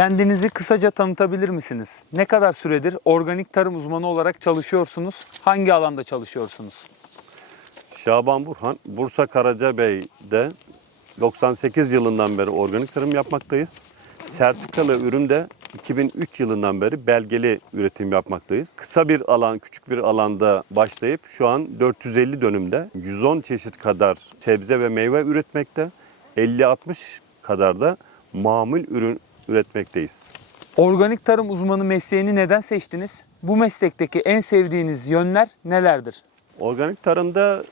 Kendinizi kısaca tanıtabilir misiniz? Ne kadar süredir organik tarım uzmanı olarak çalışıyorsunuz? Hangi alanda çalışıyorsunuz? Şaban Burhan, Bursa Karacabey'de 98 yılından beri organik tarım yapmaktayız. Sertifikalı üründe 2003 yılından beri belgeli üretim yapmaktayız. Kısa bir alan, küçük bir alanda başlayıp şu an 450 dönümde 110 çeşit kadar sebze ve meyve üretmekte, 50-60 kadar da mamul ürün üretmekteyiz. Organik tarım uzmanı mesleğini neden seçtiniz? Bu meslekteki en sevdiğiniz yönler nelerdir? Organik tarımda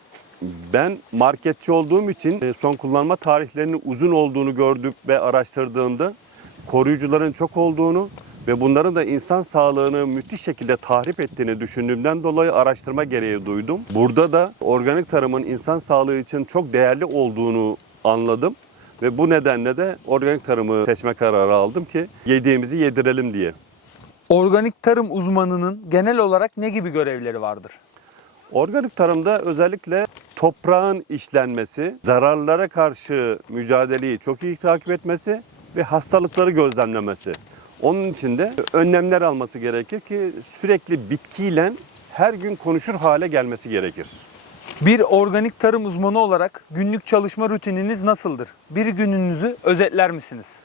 ben marketçi olduğum için e, son kullanma tarihlerinin uzun olduğunu gördük ve araştırdığımda koruyucuların çok olduğunu ve bunların da insan sağlığını müthiş şekilde tahrip ettiğini düşündüğümden dolayı araştırma gereği duydum. Burada da organik tarımın insan sağlığı için çok değerli olduğunu anladım ve bu nedenle de organik tarımı seçme kararı aldım ki yediğimizi yedirelim diye. Organik tarım uzmanının genel olarak ne gibi görevleri vardır? Organik tarımda özellikle toprağın işlenmesi, zararlara karşı mücadeleyi çok iyi takip etmesi ve hastalıkları gözlemlemesi. Onun için de önlemler alması gerekir ki sürekli bitkiyle her gün konuşur hale gelmesi gerekir. Bir organik tarım uzmanı olarak günlük çalışma rutininiz nasıldır? Bir gününüzü özetler misiniz?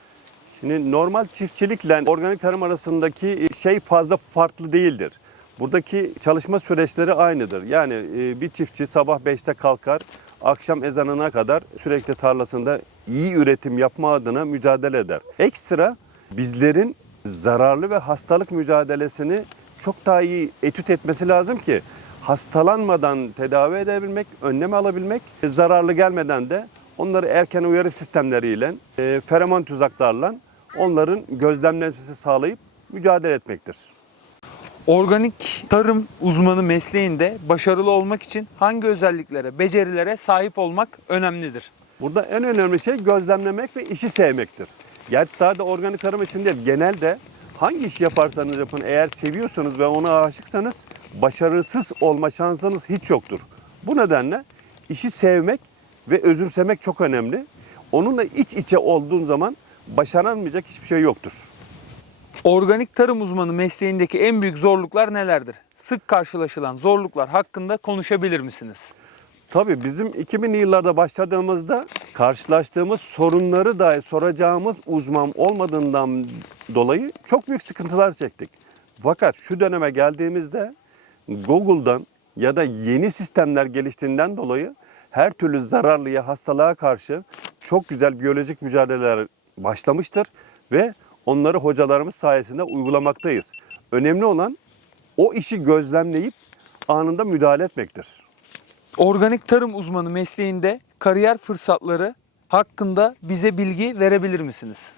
Şimdi normal çiftçilikle organik tarım arasındaki şey fazla farklı değildir. Buradaki çalışma süreçleri aynıdır. Yani e, bir çiftçi sabah 5'te kalkar, akşam ezanına kadar sürekli tarlasında iyi üretim yapma adına mücadele eder. Ekstra bizlerin zararlı ve hastalık mücadelesini çok daha iyi etüt etmesi lazım ki hastalanmadan tedavi edebilmek, önlem alabilmek, zararlı gelmeden de onları erken uyarı sistemleriyle, e, feromon tuzaklarla onların gözlemlemesi sağlayıp mücadele etmektir. Organik tarım uzmanı mesleğinde başarılı olmak için hangi özelliklere, becerilere sahip olmak önemlidir? Burada en önemli şey gözlemlemek ve işi sevmektir. Gerçi sadece organik tarım için değil, genelde hangi iş yaparsanız yapın eğer seviyorsanız ve ona aşıksanız başarısız olma şansınız hiç yoktur. Bu nedenle işi sevmek ve özümsemek çok önemli. Onunla iç içe olduğun zaman başaramayacak hiçbir şey yoktur. Organik tarım uzmanı mesleğindeki en büyük zorluklar nelerdir? Sık karşılaşılan zorluklar hakkında konuşabilir misiniz? Tabii bizim 2000'li yıllarda başladığımızda karşılaştığımız sorunları dahi soracağımız uzman olmadığından dolayı çok büyük sıkıntılar çektik. Fakat şu döneme geldiğimizde Google'dan ya da yeni sistemler geliştiğinden dolayı her türlü zararlıya, hastalığa karşı çok güzel biyolojik mücadeleler başlamıştır ve onları hocalarımız sayesinde uygulamaktayız. Önemli olan o işi gözlemleyip anında müdahale etmektir. Organik tarım uzmanı mesleğinde kariyer fırsatları hakkında bize bilgi verebilir misiniz?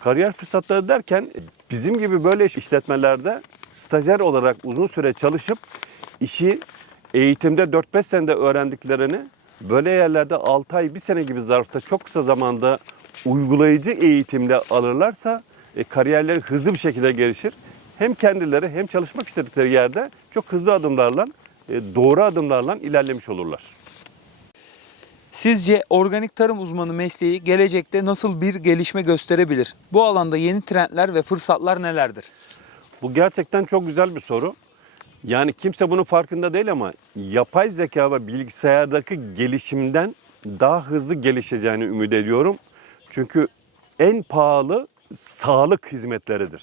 Kariyer fırsatları derken bizim gibi böyle işletmelerde stajyer olarak uzun süre çalışıp işi eğitimde 4-5 senede öğrendiklerini böyle yerlerde 6 ay 1 sene gibi zarfta çok kısa zamanda uygulayıcı eğitimle alırlarsa e, kariyerleri hızlı bir şekilde gelişir. Hem kendileri hem çalışmak istedikleri yerde çok hızlı adımlarla, e, doğru adımlarla ilerlemiş olurlar. Sizce organik tarım uzmanı mesleği gelecekte nasıl bir gelişme gösterebilir? Bu alanda yeni trendler ve fırsatlar nelerdir? Bu gerçekten çok güzel bir soru. Yani kimse bunun farkında değil ama yapay zeka ve bilgisayardaki gelişimden daha hızlı gelişeceğini ümit ediyorum. Çünkü en pahalı sağlık hizmetleridir.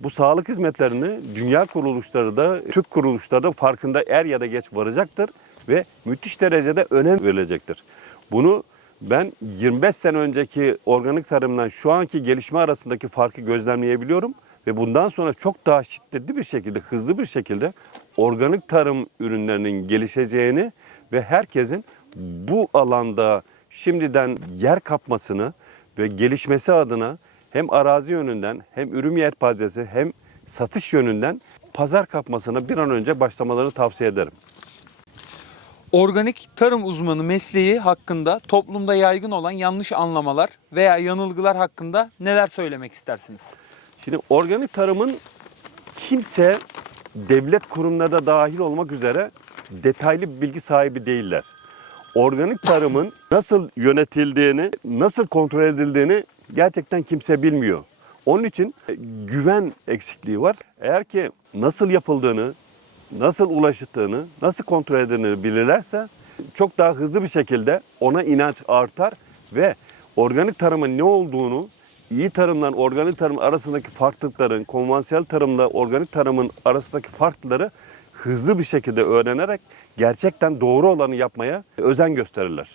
Bu sağlık hizmetlerini dünya kuruluşları da, Türk kuruluşları da farkında er ya da geç varacaktır ve müthiş derecede önem verilecektir. Bunu ben 25 sene önceki organik tarımdan şu anki gelişme arasındaki farkı gözlemleyebiliyorum ve bundan sonra çok daha şiddetli bir şekilde, hızlı bir şekilde organik tarım ürünlerinin gelişeceğini ve herkesin bu alanda şimdiden yer kapmasını ve gelişmesi adına hem arazi yönünden hem ürün yelpazesi hem satış yönünden pazar kapmasına bir an önce başlamalarını tavsiye ederim. Organik tarım uzmanı mesleği hakkında toplumda yaygın olan yanlış anlamalar veya yanılgılar hakkında neler söylemek istersiniz? Şimdi organik tarımın kimse devlet kurumlarına dahil olmak üzere detaylı bilgi sahibi değiller. Organik tarımın nasıl yönetildiğini, nasıl kontrol edildiğini gerçekten kimse bilmiyor. Onun için e, güven eksikliği var. Eğer ki nasıl yapıldığını, nasıl ulaşıldığını, nasıl kontrol edildiğini bilirlerse çok daha hızlı bir şekilde ona inanç artar ve organik tarımın ne olduğunu, iyi tarımdan organik tarım arasındaki farklılıkların, konvansiyel tarımla organik tarımın arasındaki farkları hızlı bir şekilde öğrenerek gerçekten doğru olanı yapmaya özen gösterirler.